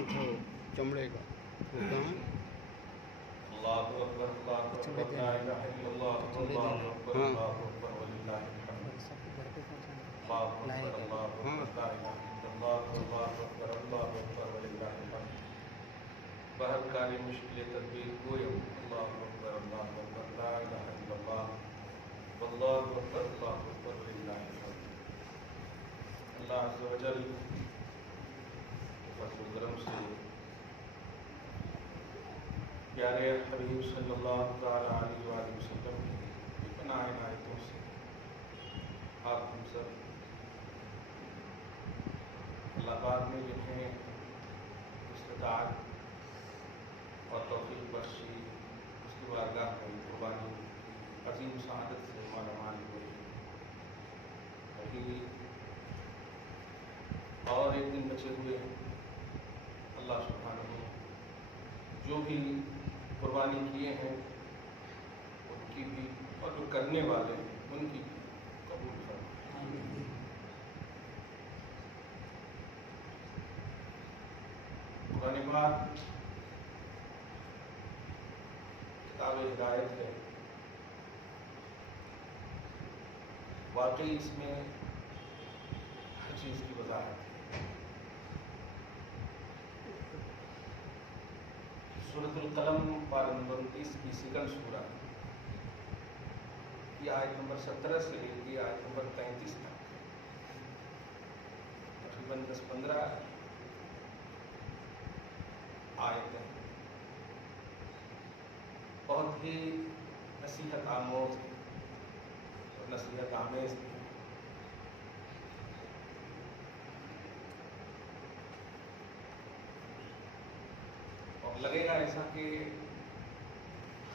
چمڑے کا اللہ اکبر لا الہ الا اللہ اللہ اکبر اللہ اکبر وللہ الحمد اللہ اکبر اللہ اکبر لا الہ الا اللہ اللہ اکبر اللہ اکبر وللہ الحمد بہر کاری مشکل تدبیر گویم اللہ اکبر لا الہ الا اللہ واللہ اکبر اللہ اکبر وللہ الحمد۔ اللہ عز و جل فضل و کرم سے پیارے حبیب صلی اللہ تعالی علیہ وآلہ وسلم کی پناہ عنایتوں سے آپ ہم سب اللہ پاک نے جنہیں استطاعت اور توفیق بخشی اس کی بارگاہ میں قربانی کی عظیم سعادت سے مالا مال ہوئے ابھی اور ایک دن بچے ہوئے اللہ سبحانہ جو بھی قربانی کیے ہیں ان کی بھی اور جو کرنے والے ہیں ان کی بھی قبول فرمائے۔ قرآن پاک کتاب ہدایت ہے، واقعی اس میں ہر چیز کی وضاحت ہے۔ سورۃ القلم پارہ نمبر 29 کی سیکنڈ سورہ یہ آیت نمبر 17 سے لے کے آیت نمبر 33 تک تقریباً 10-15 آیتیں بہت ہی نصیحت آموز اور نصیحت آمیز ہیں۔ اور لگے گا ایسا کہ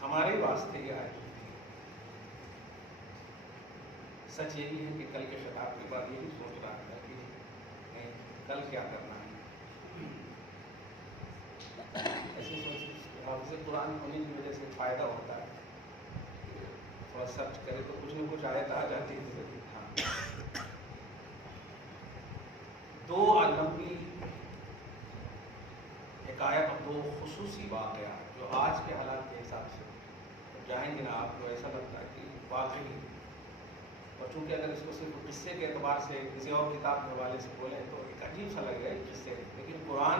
ہمارے واسطے یہ آئے۔ سچ یہی ہے کہ کل کے خطاب کے بعد یہی سوچ رہا تھا کہ کل کیا کرنا ہے۔ ایسی سوچ حافظ قرآن ہونے کی وجہ سے فائدہ ہوتا ہے، تھوڑا سرچ کرے تو کچھ نہ کچھ آیت آ جاتی ہے۔ ہاں، 2 لمبی حکایت اور 2 خصوصی واقعات جو آج کے حالات کے حساب سے جائیں گے نا آپ کو ایسا لگتا ہے کہ واقعی، اور چونکہ اگر اس کو صرف قصے کے اعتبار سے کسی اور کتاب کے حوالے سے بولیں تو ایک عجیب سا لگے گا یہ قصے، لیکن قرآن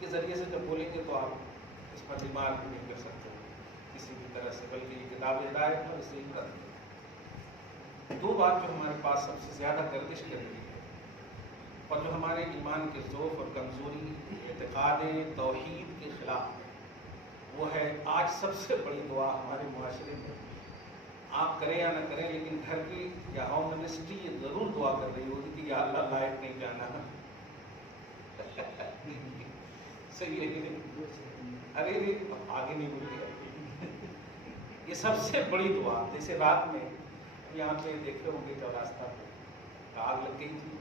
کے ذریعے سے جب بولیں گے تو آپ اس پر دماغ بھی نہیں کر سکتے کسی بھی طرح سے، بلکہ یہ کتاب ہدایت ہے، اس سے ہی کر 2 بات جو ہمارے پاس سب سے زیادہ گردش کر رہی ہے اور جو ہمارے ایمان کے ضعف اور کمزوری اعتقاد توحید کے خلاف ہے، وہ ہے آج سب سے بڑی دعا ہمارے معاشرے میں، آپ کریں یا نہ کریں لیکن گھر کی یا ہوم منسٹری یہ ضرور دعا کر رہی ہوگی کہ یا اللہ لائٹ نہیں جانا صحیح ہے کہ نہیں؟ ارے نہیں آگے نہیں بولے یہ سب سے بڑی دعا۔ جیسے رات میں یہاں پہ دیکھے ہوں گے چوراستہ پہ آگ لگ گئی تھی،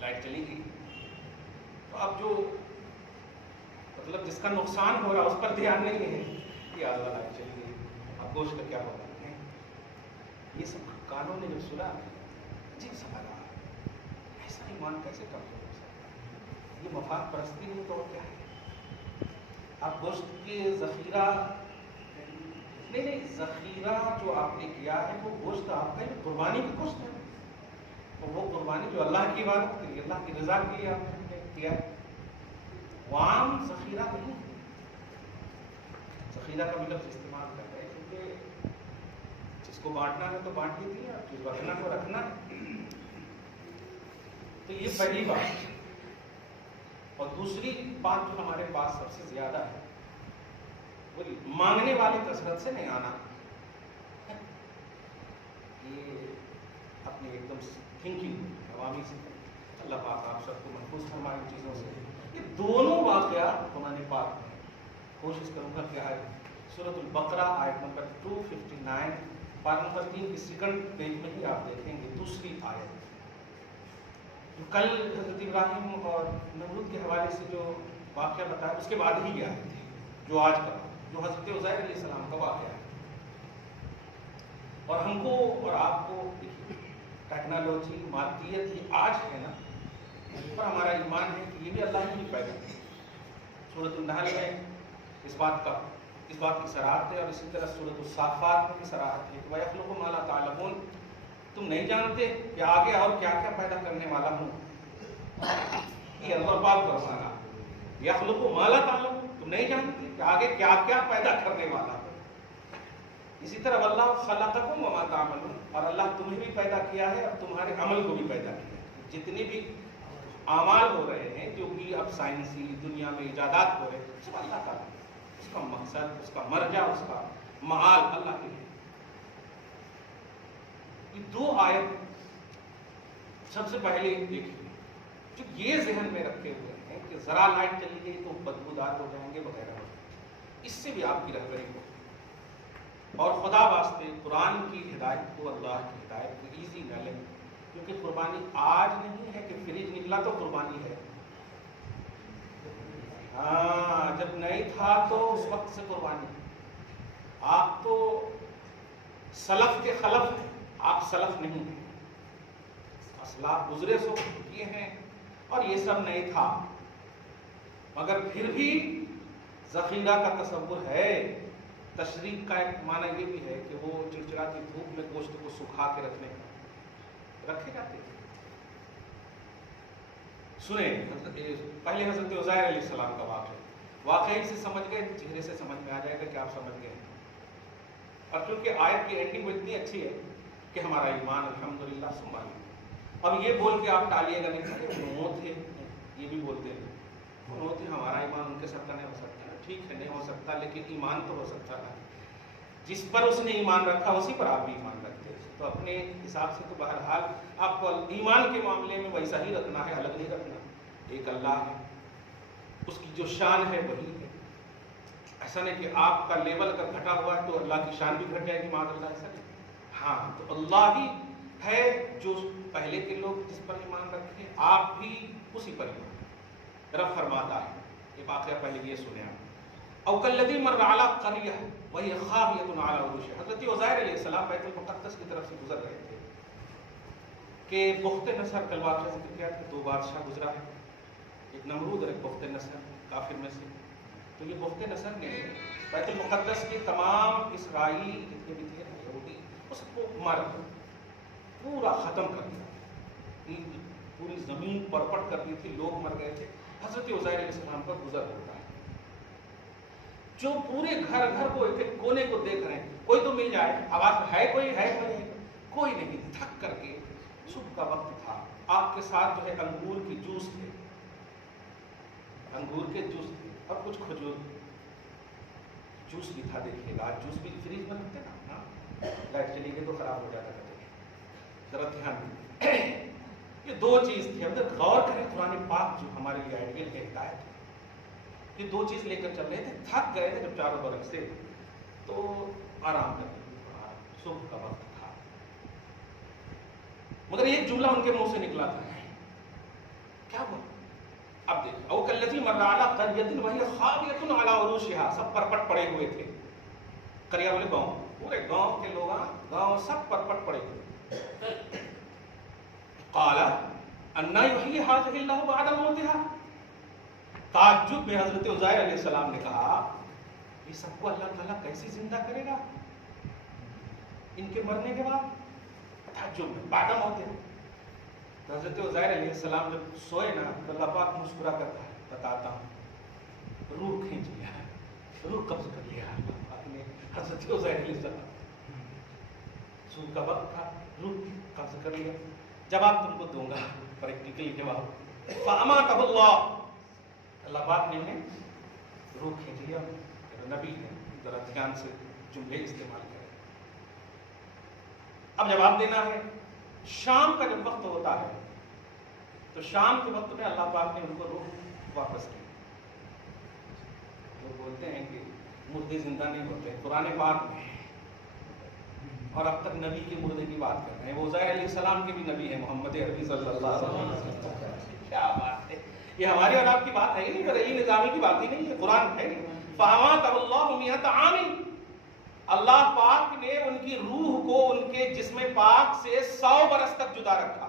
لائٹ چلی گئی، تو اب جو مطلب جس کا نقصان ہو رہا اس پر دھیان نہیں ہے کہ اللہ لائٹ چلی گئی، اب گوشت کا کیا ہوگا۔ یہ سب کانوں نے جب سنا عجیب سا لگا، ایسا ایمان کیسے کمزور ہو سکتا ہے، یہ مفاد پرستی نہیں تو کیا ہے۔ آپ گوشت کے ذخیرہ نہیں ذخیرہ جو آپ نے کیا ہے وہ گوشت آپ کا قربانی کا گوشت ہے، اور وہ قربانی جو اللہ کی عبادت کے لیے، اللہ کی رضا کے لیے آپ نے کیا ہے، وہ عام ذخیرہ نہیں ہے۔ ذخیرہ کا مطلب استعمال کر رہے ہیں کیونکہ جس کو بانٹنا ہے تو بانٹ ہی دیا، جس رکھنا کو رکھنا ہے۔ تو یہ پہلی بات ہے۔ اور دوسری بات جو ہمارے پاس سب سے زیادہ ہے وہ مانگنے والے کثرت سے نہیں آنا، یہ اپنی ایک دم تھنکنگ عوامی سے، اللہ پاک آپ سب کو محفوظ فرمائے ان چیزوں سے۔ یہ دونوں واقعات قرآن پاک میں کوشش کروں گا کہ آئے سورۃ البقرہ آیت نمبر 259 پارہ نمبر 3 کی سیکنڈ پیج میں ہی آپ دیکھیں گے دوسری آیت، جو کل حضرت ابراہیم اور نمرود کے حوالے سے جو واقعہ بتایا اس کے بعد ہی یہ آیت تھی جو آج کا، جو حضرت عزیر علیہ السلام کا واقعہ ہے۔ اور ہم کو اور آپ کو ٹیکنالوجی مادیت یہ آج ہے نا، پر ہمارا ایمان ہے کہ یہ بھی اللہ ہی پیدا ہے. سورۃ النحل میں اس بات کی صراحت ہے، اور اسی طرح سورۃ الصافات میں بھی صراحت ہے. وَيَخْلُقُ مَا لَا تَعْلَمُونَ، تم نہیں جانتے کہ آگے اور کیا کیا پیدا کرنے والا ہوں. یہ اللہ پاک فرمانا، یخلق ما لا تعلمون، تم نہیں جانتے کہ آگے کیا کیا پیدا کرنے والا ہوں. اسی طرح اللہ خلقکم وما تعملون، اور اللہ تمہیں بھی پیدا کیا ہے اور تمہارے عمل کو بھی پیدا کیا ہے. جتنے بھی اعمال ہو رہے ہیں، جو بھی اب سائنسی دنیا میں ایجادات ہو رہے ہیں، سب اللہ کا ہے. اس کا مقصد، اس کا مرجع، اس کا معال اللہ کے ہے. یہ دو آیت سب سے پہلے دیکھیے، جو یہ ذہن میں رکھے ہوئے ہیں کہ ذرا لائٹ چلی گئی تو بدبودار ہو جائیں گے وغیرہ، اس سے بھی آپ کی رہبری ہو. اور خدا واسطے قرآن کی ہدایت کو، اللہ کی ہدایت کو ایزی نہ لیں، کیونکہ قربانی آج نہیں ہے کہ فریج نکلا تو قربانی ہے. ہاں، جب نہیں تھا تو اس وقت سے قربانی. آپ تو سلف کے خلف ہیں، آپ سلف نہیں ہیں. اسلاف گزرے سو کیے ہیں اور یہ سب نہیں تھا، مگر پھر بھی ذخیرہ کا تصور ہے. تشریق کا ایک معنی یہ بھی ہے کہ وہ چڑچڑاتی دھوپ میں گوشت کو سکھا کے رکھنے کا رکھے جاتے ہیں. سنیں پہلے حضرت عزیر علیہ السلام کا واقعی سے سمجھ گئے، چہرے سے سمجھ میں آ جائے گا کہ آپ سمجھ گئے. اور کیونکہ آیت کی اینڈنگ اتنی اچھی ہے کہ ہمارا ایمان الحمدللہ سنبھال. اب یہ بول کے آپ ٹالیے گا نہیں کہ وہ تھے، یہ بھی بولتے ہیں وہ تھے، ہمارا ایمان ان کے ساتھ نہیں ہو سکتا. ٹھیک ہے، نہیں ہو سکتا، لیکن ایمان تو ہو سکتا ہے. جس پر اس نے ایمان رکھا اسی پر آپ بھی ایمان رکھتے ہیں. تو اپنے حساب سے تو بہرحال آپ کو ایمان کے معاملے میں ویسا ہی رکھنا ہے، الگ نہیں رکھنا. ایک اللہ ہے، اس کی جو شان ہے وہی ہے. ایسا نہیں کہ آپ کا لیول اگر گھٹا ہوا ہے تو اللہ کی شان بھی گھٹ جائے گی، معاذ اللہ. ایسا نہیں. ہاں، تو اللہ ہی ہے جو پہلے کے لوگ جس پر ایمان رکھے، آپ بھی اسی پر ایمان. رب فرماتا ہے، یہ واقعہ پہلے یہ سنے آپ. او کالذی مر علی قریہ وہی خاویۃ علی عروشہا. حضرت عزیر علیہ السلام بیت المقدس کی طرف سے گزر رہے تھے کہ بخت نصر کا واقعہ ذکر کیا کہ دو بادشاہ گزرا ہے، ایک نمرود اور ایک بخت نصر کافر میں سے. تو یہ بخت نصر نے بیت المقدس کے تمام اسرائیلی جتنے بھی تھے یہودی، اس کو مار پورا ختم کر دیا. پوری زمین پرپٹ کر دی تھی، لوگ مر گئے تھے. حضرت عزیر علیہ السلام پر گزر ہوتا ہے، جو پورے گھر گھر کو ایک کونے کو دیکھ رہے ہیں، کوئی تو مل جائے. آواز ہے کوئی کوئی نہیں. تھک کر کے صبح کا وقت تھا، آپ کے ساتھ جو ہے انگور کی جوس تھے، انگور کے جوس تھے اور کچھ کھجور جوس بھی تھا. دیکھیے گا جوس بھی فریج میں رکھتے نا، لائٹ چلی گئی تو خراب ہو جاتا تھا. ذرا دھیان دیں، یہ دو چیز تھی. اگر غور کریں قرآن پاک جو ہمارے لیے آئیڈیل ہے، ہدایت ہے، یہ دو چیز لے کر چل رہے تھے. تھک گئے تھے جب چاروں برس سے، تو آرام کرنے صبح کا وقت تھا. مگر ایک جملہ ان کے منہ سے نکلا تھا، کیا ہوا؟ اب دیکھ، او کالذی مر علی قریۃ وہی خاویۃ علی عروشہا. سب پرپٹ پڑے ہوئے تھے. قریہ بولے گاؤں، پورے گاؤں کے لوگ، گاؤں سب پرپٹ پڑے ہوئے. قال انا یحیی ھذہ اللہ بعد موتہا. تعجب میں حضرت عزیر علیہ السلام نے کہا، یہ سب کو اللہ تعالیٰ کیسے زندہ کرے گا ان کے مرنے کے بعد؟ تعجب میں بعد موتہا. تو حضرت عزیر علیہ السلام جب سوئے نا تو اللہ پاک مسکرا کرتا ہے، بتاتا ہوں، روح کھینچ لیا، روح قبض کر لیا اللہ پاک نے حضرت عزیر علیہ السلام. صبح کا وقت تھا، روح قبض کر لیا. جواب تم کو دوں گا، پریکٹیکلی جواب. فاماتہ اللہ، اللہ پاک نے انہیں روح کھینچ لیا. نبی ہے، ذرا دھیان سے جملے استعمال کریں. اب جواب دینا ہے. شام کا جب وقت ہوتا ہے تو شام کے وقت میں اللہ پاک نے ان کو روح واپس کی. وہ بولتے ہیں کہ مردے زندہ نہیں ہوتے قرآن پاک میں، اور اب تک نبی کے مردے کی بات کر رہے ہیں. وہ عزیر علیہ السلام کے بھی نبی ہیں، محمد عربی صلی اللہ علیہ وسلم. کیا بات ہے، یہ ہمارے اور آپ کی بات ہے نہیں، رئی نظامی کی بات ہی نہیں ہے، قرآن ہے نہیں. فاماتہ اللہ مئۃ عام. اللہ پاک نے ان کی روح کو ان کے جسم پاک سے 100 برس تک جدا رکھا.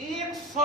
100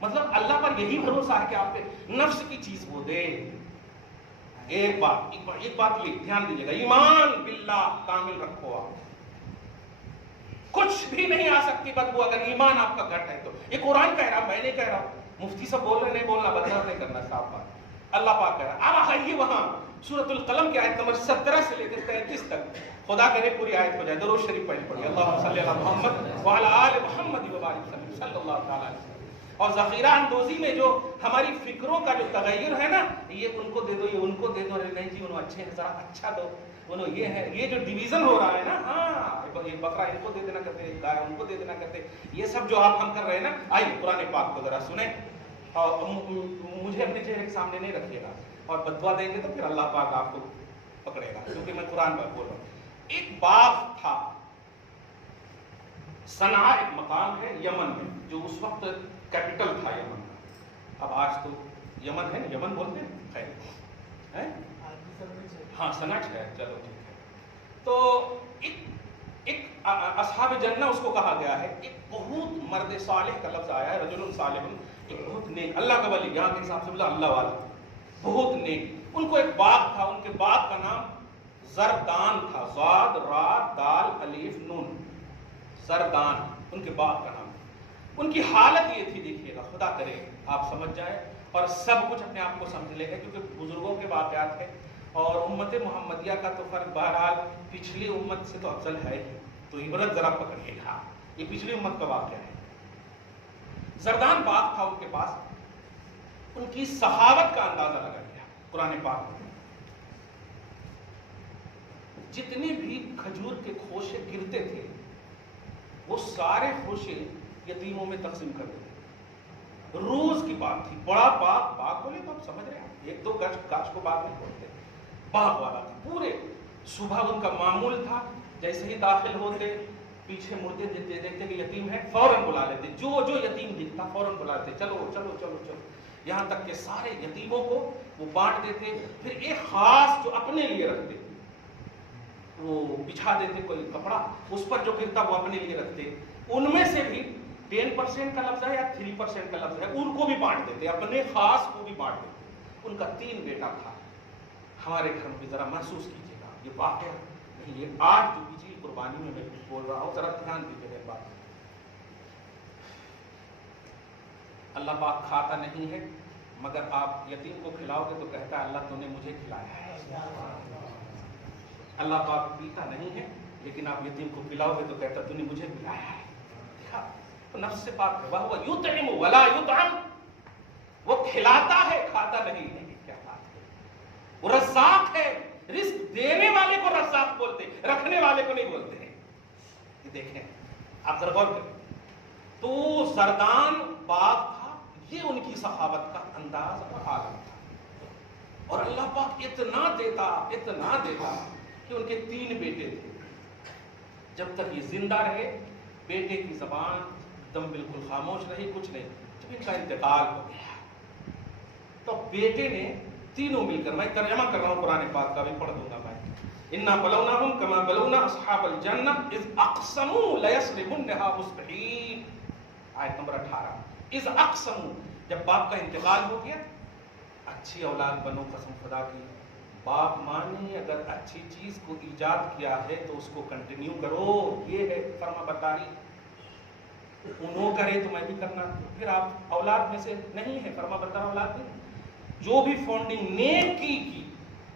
مطلب اللہ پر یہی بھروسہ ہے کہ آپ کے نفس کی چیز وہ دے. ایک بات یہ دھیان دیجیے گا, ایمان باللہ کامل رکھو آپ, کچھ بھی نہیں آ سکتی بدبو اگر ایمان آپ کا گھٹ ہے تو. یہ قرآن کہہ رہا, میں نہیں کہہ رہا, مفتی صاحب بول رہے نہیں بولنا, بدنام نہیں کرنا, صاف بات. اللہ پاک کہہ رہا. اب آئیے وہاں سورۃ القلم کی آیت نمبر 17 سے لے کر 33 تک, خدا کرے پوری آیت ہو جائے. درود شریف پڑھیے. اللہم صلی علی محمد وعلی آل محمد وبارک وسلم صلی اللہ تعالی علیہ وسلم. اور ذخیرہ اندوزی میں جو ہماری فکروں کا جو تغیر ہے نا, یہ ان کو دے دو, یہ ان کو دے دو, نہیں جی انہوں اچھے ہیں ذرا اچھا دو, انہوں یہ ہے, یہ جو ڈویژن ہو رہا ہے نا, ہاں یہ بکرا ان کو دے دینا کرتے, گائے ان کو دے دینا کرتے, یہ سب جو آپ ہم کر رہے ہیں نا. آئیے قرآن پاک کو ذرا سنیں, اور مجھے اپنے چہرے کے سامنے نہیں رکھیے گا, اور بدوا دیں گے تو پھر اللہ پاک آپ کو پکڑے گا, کیونکہ میں قرآن پاک بول رہا ہوں. ایک باغ تھا, صنعاء ایک مقام ہے یمن میں, جو اس وقت کیپٹل تھا یمن کا. اب آج تو یمن ہے نا, یمن بولتے ہیں, خیر ہے, ہاں سنٹ ہے, چلو ٹھیک ہے. تو ایک اصحاب جنہ اس کو کہا گیا ہے. ایک بہت مرد صالح کا لفظ آیا ہے, رجل صالح, ایک بہت نیک, اللہ کا ولی, یہاں کے حساب سے بولا اللہ والا, بہت نیک. ان کو ایک باغ تھا, ان کے باغ کا نام زردان تھا, ضاد را دال الف نون, زردان ان کے باغ کا نام. ان کی حالت یہ تھی, دیکھیے گا, خدا کرے آپ سمجھ جائیں اور سب کچھ اپنے آپ کو سمجھ لے گا, کیونکہ بزرگوں کے واقعات ہیں. اور امت محمدیہ کا تو فرق بہرحال پچھلی امت سے تو افضل ہے ہی, تو عبرت ذرا پکڑیے گا, یہ پچھلی امت کا واقعہ ہے. زردان باغ تھا ان کے پاس. ان کی سخاوت کا اندازہ لگا گیا قرآن پاک میں. جتنے بھی کھجور کے خوشے گرتے تھے وہ سارے خوشے یتیموں میں تقسیم کر دیتے. روز کی بات تھی, بڑا باغ بولے تو آپ سمجھ رہے ہیں, ایک دو گاچھ کو باغ نہیں بولتے, باغ والا تھا پورے. صبح ان کا معمول تھا, جیسے ہی داخل ہوتے پیچھے مڑتے دیکھتے کہ یتیم ہے, فوراً بلا لیتے, جو یتیم دکھتا فوراً بلا لیتے, چلو چلو چلو چلو, یہاں تک کہ سارے یتیموں کو وہ بانٹ دیتے. پھر ایک خاص جو اپنے لیے رکھتے وہ بچھا دیتے, کوئی کپڑا اس پر جو گرتا وہ اپنے لیے رکھتے. ان میں سے بھی 10% کا لفظ ہے یا 3% کا لفظ ہے, ان کو بھی بانٹ دیتے, اپنے خاص کو بھی بانٹ دیتے. ان کا 3 بیٹا تھا. ہمارے گھر میں ذرا محسوس کیجیے گا, یہ واقعہ نہیں, یہ آج جو پچھلی قربانی میں بول رہا ہوں, ذرا دھیان دیجیے گا بات. اللہ پاک کھاتا نہیں ہے, مگر آپ یتیم کو کھلاؤ گے تو کہتا ہے اللہ تو نے مجھے کھلایا ہے. اللہ پاک پیتا نہیں ہے, لیکن آپ یتیم کو پلاؤ گے تو کہتا تو نے مجھے پلایا ہے. تو نفس سے پاک ہے, وہ یطعم ولا یطعم, وہ کھلاتا ہے کھاتا نہیں ہے. کیا بات ہے, وہ رزاق ہے, رزق دینے والے کو رزاق بولتے, رکھنے والے کو نہیں بولتے ہیں. یہ دیکھیں آپ ذرا غور کریں. تو زردان باغ تھا, یہ ان کی سخاوت کا انداز اور عالم تھا. اور اللہ پاک اتنا دیتا کہ ان کے 3 بیٹے تھے. جب تک یہ زندہ رہے بیٹے کی زبان دم بالکل خاموش رہی, کچھ نہیں. جب ان کا انتقال ہو گیا تو بیٹے نے تینوں مل کر, میں ترجمہ کر رہا ہوں قرآن پاک کا, بھی پڑھ دوں گا میں. انا بلوناہم کما بلونا اصحاب الجنہ اذ اقسموا لیصرمنها مصبحین, آیت نمبر 18. اذ اقسموا, جب باپ کا انتقال ہو گیا, اچھی اولاد بنو, قسم خدا کی. باپ مانے اگر اچھی چیز کو ایجاد کیا ہے تو اس کو کنٹینیو کرو, یہ ہے فرما برداری. انہوں کرے تو میں بھی کرنا, پھر آپ اولاد میں سے نہیں ہے, فرما بردار اولاد نہیں. جو بھی فاؤنڈنگ نیکی کی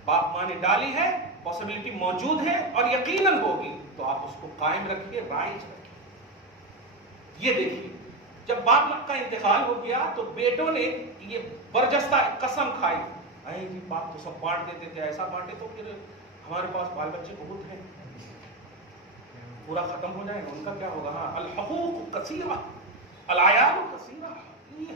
باپ ماں نے ڈالی ہے, پاسبلٹی موجود ہے اور یقیناً ہوگی, تو آپ اس کو قائم رکھیے, رائج رکھیے. یہ دیکھیے جب باپ کا انتقال ہو گیا تو بیٹوں نے یہ برجستہ قسم کھائی, اے جی باپ تو سب بانٹ دیتے تھے, ایسا بانٹے تو پھر ہمارے پاس بال بچے بہت ہیں, پورا ختم ہو جائے گا, ان کا کیا ہوگا. ہاں الحقوق کثیرہ العیال کثیرہ,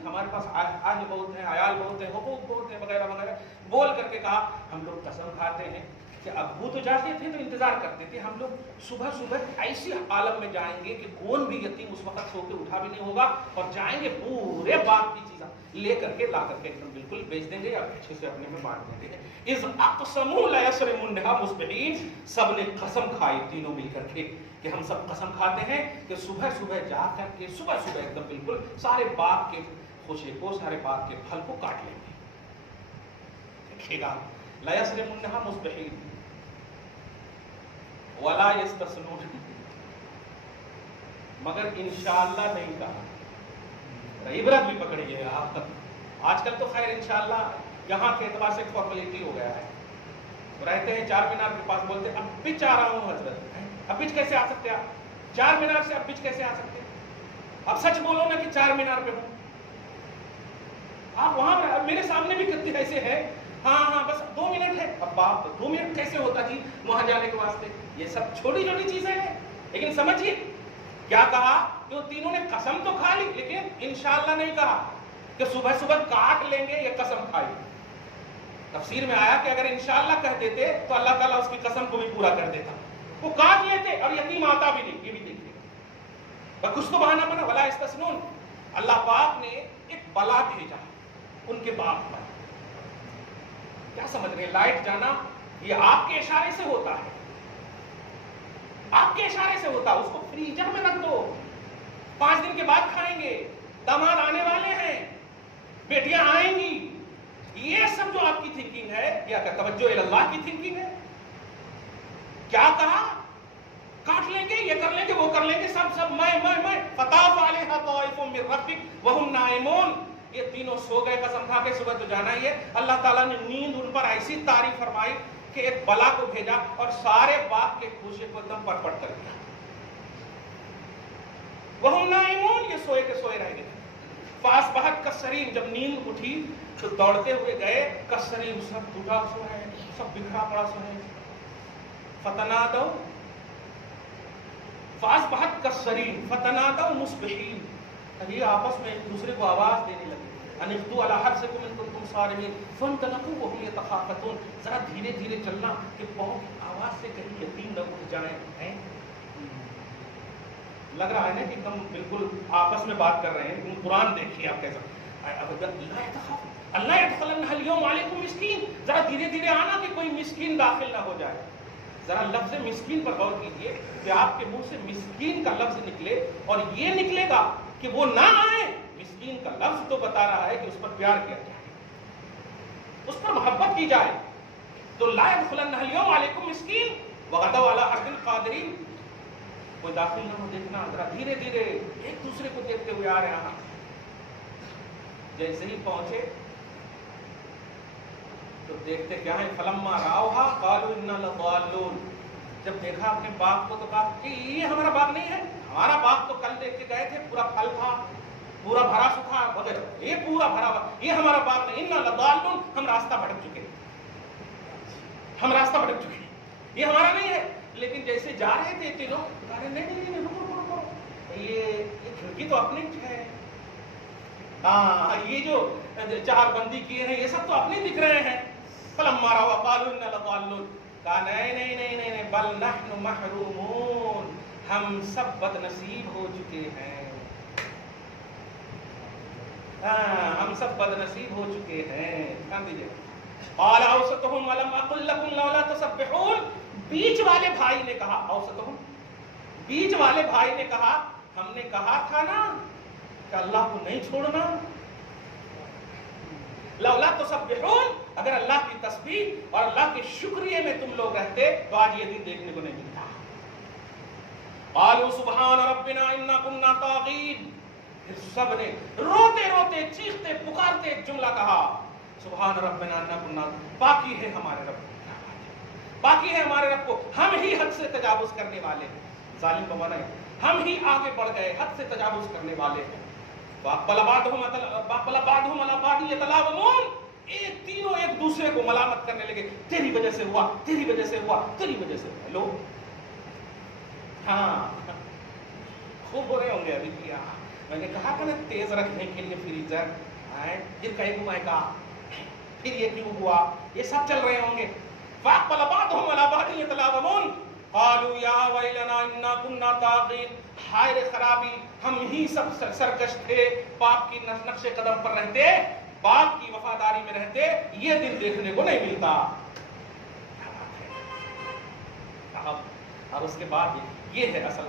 ہمارے پاس آج بہت ہیں, عیال بہت ہیں, حقوق بہت ہیں, وغیرہ وغیرہ بول کر کے کہا ہم لوگ قسم کھاتے ہیں کہ ابو تو جاتے تھے تو انتظار کرتے تھے, ہم لوگ صبح صبح ایسی عالم میں جائیں گے کہ کون بھی یتیم اس وقت سو کے اٹھا بھی نہیں ہوگا, اور جائیں گے پورے باغ کی چیزیں لے کر کے لا کر کے ایک دم بالکل بیچ دیں گے یا اچھے سے اپنے میں بانٹ دیں گے. اذ اقسموا لیصرمنها مصبحین, سب نے قسم کھائی تینوں مل کر کے کہ ہم سب قسم کھاتے ہیں کہ صبح صبح جا کر کے صبح صبح ایک دم بالکل سارے باغ کے خوشے کو, سارے باغ کے پھل کو کاٹ لیں گے. دیکھیے گا لا یسرمونھا مصبحین ولا یستثنون, مگر انشاءاللہ نہیں کہا. عبرت بھی پکڑیے آپ. آج کل تو خیر انشاءاللہ یہاں کے اعتبار سے فارمیلٹی ہو گیا ہے. رہتے ہیں چار مینار کے پاس, بولتے ہیں اب بچ آ رہا ہوں حضرت. اب بچ کیسے آ سکتے آپ؟ چار مینار سے اب بچ کیسے آ سکتے؟ اب سچ بولو نا کہ چار مینار پہ ہوں. آپ وہاں میرے سامنے بھی کتنے ایسے ہیں, ہاں بس 2 منٹ ہے. اب باپ 2 منٹ کیسے ہوتا جی وہاں جانے کے واسطے؟ یہ سب چھوٹی چھوٹی چیزیں ہیں. لیکن سمجھیے کیا کہا کہ وہ تینوں نے قسم تو کھا لی, لیکن انشاءاللہ نہیں کہا کہ صبح صبح کاٹ لیں گے یہ قسم کھائی. تفسیر میں آیا کہ اگر انشاءاللہ کہہ دیتے تو اللہ تعالیٰ اس کی قسم کو بھی پورا کر دیتا. وہ کاٹ لیتے اور یتیم آتا بھی نہیں. یہ بھی دیکھیے گا کچھ تو بہانہ بنا. ولا یستثنون, اللہ پاک نے ایک بلا بھیجا ان کے باپ پر. کیا سمجھ رہے ہیں؟ لائٹ جانا یہ آپ کے اشارے سے ہوتا ہے, آپ کے اشارے سے ہوتا. اس کو فریزر میں رکھ دو, 5 دن کے بعد کھائیں گے. داماد آنے والے ہیں, بیٹیاں آئیں گی. یہ سب جو آپ کی تھنکنگ ہے, یا کہ توجہ اللہ کی تھنکنگ ہے. کیا کہا؟ کاٹ لیں گے, یہ کر لیں گے, وہ کر لیں گے, سب میں فطاف علیہا طائف من ربک وہم نائمون. یہ تینوں سو گئے قسم کھا کے, صبح تو جانا ہی ہے. اللہ تعالیٰ نے نیند ان پر ایسی تعریف فرمائی کہ ایک بلا کو بھیجا اور سارے باغ کے خوشے کو دم پر پٹ کر دیا. وہم نائمون, یہ سوئے کے سوئے رہ گئے. فاصبحت کالصریم, جب نیند اٹھی تو دوڑتے ہوئے گئے. کالصریم, سب ٹوٹا سو ہے, سب بکھرا پڑا سو ہے. فتنادوا, فاصبحت کالصریم فتنادوا مصبحین, یہ آپس میں ایک دوسرے کو آواز دینے لگے. ان اغدوا علی حرثکم ان کنتم صارمین فانطلقوا وهم یتخافتون. ذرا دھیرے دھیرے چلنا کہ پاؤں کی آواز سے کہیں یتیم نہ اٹھ جائیں. لگ رہا ہے نا کہ ہم بالکل آپس میں بات کر رہے ہیں, لیکن قرآن دیکھیے آپ کیسا. اللہ يدخلن اليوم علیکم مسکین, ذرا دھیرے دھیرے آنا کہ کوئی مسکین داخل نہ ہو جائے. ذرا لفظ مسکین پر غور کیجئے کہ آپ کے منہ سے مسکین کا لفظ نکلے اور یہ نکلے گا کہ وہ نہ آئے. مسکین کا لفظ تو بتا رہا ہے کہ اس پر پیار کیا جائے, اس پر محبت کی جائے. تو لا يدخلن اليوم علیکم مسکین وغدوا علی حرد قادرین, کوئی داخل نہ ہو. دیکھنا ذرا دھیرے دھیرے ایک دوسرے کو دیکھتے ہوئے آ رہے ہیں. جیسے ہی پہنچے تو دیکھتے کیا ہے, فلما راوہا قالوا انا لضالون. جب دیکھا اپنے باغ کو تو کہا کہ یہ ہمارا باغ نہیں ہے, ہمارا باغ تو کل دیکھ کے گئے تھے, پورا پھل تھا, پورا بھرا سکھا وغیرہ, یہ پورا بھرا ہوا, یہ ہمارا باغ نہیں. انا لضالون, ہم راستہ بھٹک چکے ہیں, ہم راستہ بھٹک چکے ہیں, یہ ہمارا نہیں ہے. لیکن جیسے جا رہے تھے تینوں کہہ رہے نہیں رکو, یہ کھڑکی تو اپنی ہے, ہاں یہ جو چار بندی کیے ہیں یہ سب تو اپنے دکھ رہے ہیں. فلما راوا قالوا انا لضالون, کہا نہیں بل نحن محرومون, ہم سب بد نصیب ہو چکے ہیں, ہم سب بد نصیب ہو چکے ہیں. کہاں دیجیے. قال اوسطهم الم اقل لكم لولا تسبحون, بیچ والے بھائی نے کہا, اوسطهم بیچ والے بھائی نے کہا, ہم نے کہا تھا نا کہ اللہ کو نہیں چھوڑنا. لولا تسبحون, اگر اللہ کی تسبیح اور اللہ کے شکریہ میں تم لوگ رہتے تو آج یہ دن دیکھنے کو نہیں ملتا. قالوا سبحان ربنا انا كنا طاغین, پھر سب نے روتے روتے چیختے پکارتے ایک جملہ کہا, سبحان ربنا انا كنا, پاکی ہے ہمارے رب کو, پاکی ہے ہمارے رب کو, ہم ہی حد سے تجاوز کرنے والے ہیں. ظالم کو منع ہے, ہم ہی آگے بڑھ گئے, حد سے تجاوز کرنے والے ہیں. فاقبل بعضهم على بعض يتلاومون, ایک تینوں ایک دوسرے کو ملامت کرنے لگے, تیری وجہ سے ہوا, تیری وجہ سے ہوا, تیری وجہ سے ہوا. لو ہاں خوب ہو رہے ہوں گے ابھی کیا. میں نے کہا کہ نا تیز رکھنے کے لیے فریزر, پھر کہیں گھمائے گا, پھر یہ کیوں ہوا, یہ سب چل رہے ہوں گے. فاقبل بعضهم على بعض يتلاومون قالوا یا ویلنا انا كنا طاغین, ہائے خرابی, ہم ہی سب سرکش تھے, پاپ کی نقش قدم پر رہتے, باپ کی وفاداری میں رہتے, یہ دن دیکھنے کو نہیں ملتا. اور اس کے بعد یہ ہے اصل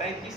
33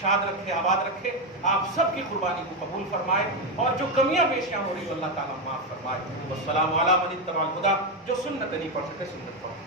شاد رکھے، آباد رکھے، آپ سب کی قربانی کو قبول فرمائے، اور جو کمیاں بیشیاں ہو رہی ہیں اللہ تعالیٰ معاف فرمائے۔ والسلام علی من اتبع الہدی، جو سنت نہیں پڑھ سکے سنت پڑھ